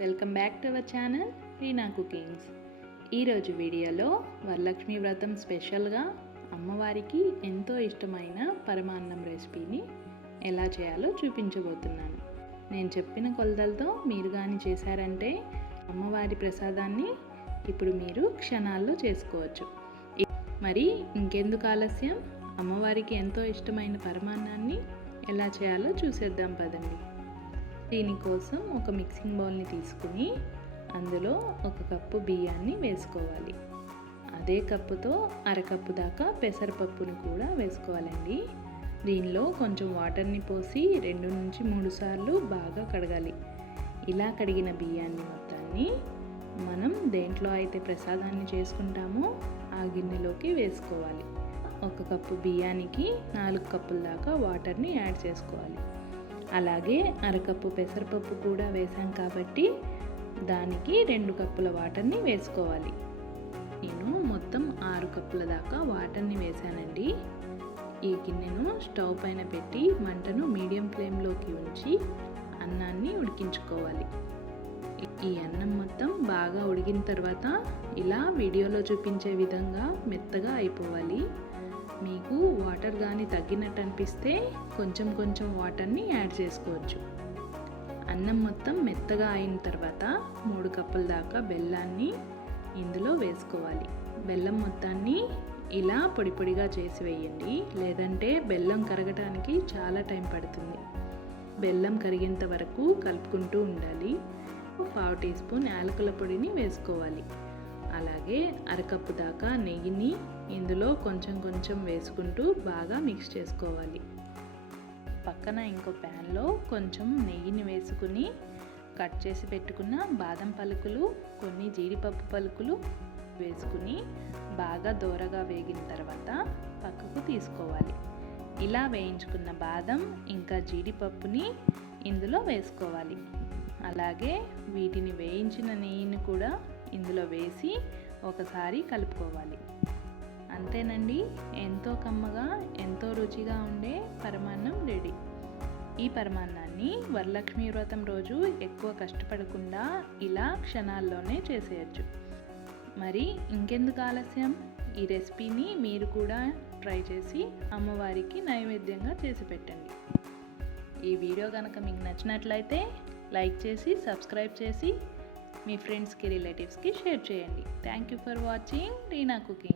Welcome back to our channel Reena cookings. ఈరోజు వీడియోలో వరలక్ష్మి వ్రతం స్పెషల్గా అమ్మవారికి ఎంతో ఇష్టమైన పరమాన్నం రెసిపీని ఎలా చేయాలో చూపించబోతున్నాను. నేను చెప్పిన కొలతలతో మీరు కానీ చేశారంటే అమ్మవారి ప్రసాదాన్ని ఇప్పుడు మీరు క్షణాల్లో చేసుకోవచ్చు. మరి ఇంకెందుకు ఆలస్యం? అమ్మవారికి ఎంతో ఇష్టమైన పరమాన్నాన్ని ఎలా చేయాలో చూసేద్దాం పదండి. దీనికోసం ఒక మిక్సింగ్ బౌల్ని తీసుకుని అందులో ఒక కప్పు బియ్యాన్ని వేసుకోవాలి. అదే కప్పుతో అరకప్పు దాకా పెసరపప్పును కూడా వేసుకోవాలండి. దీనిలో కొంచెం వాటర్ని పోసి రెండు నుంచి మూడు సార్లు బాగా కడగాలి. ఇలా కడిగిన బియ్యాన్ని మొత్తాన్ని మనం దేంట్లో అయితే ప్రసాదాన్ని చేసుకుంటామో ఆ గిన్నెలోకి వేసుకోవాలి. ఒక కప్పు బియ్యానికి నాలుగు కప్పుల దాకా వాటర్ని యాడ్ చేసుకోవాలి. అలాగే అరకప్పు పెసరపప్పు కూడా వేసాం కాబట్టి దానికి రెండు కప్పుల వాటర్ని వేసుకోవాలి. నేను మొత్తం ఆరు కప్పుల దాకా వాటర్ని వేసానండి ఈ గిన్నెను స్టవ్ పైన పెట్టి మంటను మీడియం ఫ్లేమ్లోకి ఉంచి అన్నాన్ని ఉడికించుకోవాలి. ఈ- ఈ అన్నం మొత్తం బాగా ఉడికిన తర్వాత ఇలా వీడియోలో చూపించే విధంగా మెత్తగా అయిపోవాలి. మీకు వాటర్ కానీ తగ్గినట్టు అనిపిస్తే కొంచెం కొంచెం వాటర్ని యాడ్ చేసుకోవచ్చు. అన్నం మొత్తం మెత్తగా అయిన తర్వాత మూడు కప్పుల దాకా బెల్లాన్ని ఇందులో వేసుకోవాలి. బెల్లం మొత్తాన్ని ఇలా పొడి పొడిగా చేసి వేయండి. లేదంటే బెల్లం కరగటానికి చాలా టైం పడుతుంది. బెల్లం కరిగేంత వరకు కలుపుకుంటూ ఉండాలి. పావు టీ స్పూన్ యాలకుల పొడిని వేసుకోవాలి. అలాగే అరకప్పు దాకా నెయ్యిని ఇందులో కొంచెం కొంచెం వేసుకుంటూ బాగా మిక్స్ చేసుకోవాలి. పక్కన ఇంకో ప్యాన్లో కొంచెం నెయ్యిని వేసుకుని కట్ చేసి పెట్టుకున్న బాదం పలుకులు కొన్ని జీడిపప్పు పలుకులు వేసుకుని బాగా దోరగా వేగిన తర్వాత పక్కకు తీసుకోవాలి. ఇలా వేయించుకున్న బాదం ఇంకా జీడిపప్పుని ఇందులో వేసుకోవాలి. అలాగే వీటిని వేయించిన నెయ్యిని కూడా ఇందులో వేసి ఒకసారి కలుపుకోవాలి. అంతేనండి. ఎంతో కమ్మగా ఎంతో రుచిగా ఉండే పరమాన్నం రెడీ. ఈ పరమాన్నాన్ని వరలక్ష్మి వ్రతం రోజు ఎక్కువ కష్టపడకుండా ఇలా క్షణాల్లోనే చేసేయచ్చు. మరి ఇంకెందుకు ఆలస్యం? ఈ రెసిపీని మీరు కూడా ట్రై చేసి అమ్మవారికి నైవేద్యంగా చేసి పెట్టండి. ఈ వీడియో కనుక మీకు నచ్చినట్లయితే లైక్ చేసి సబ్స్క్రైబ్ చేసి మీ ఫ్రెండ్స్కి రిలేటివ్స్కి షేర్ చేయండి. Thank you for watching Reena cooking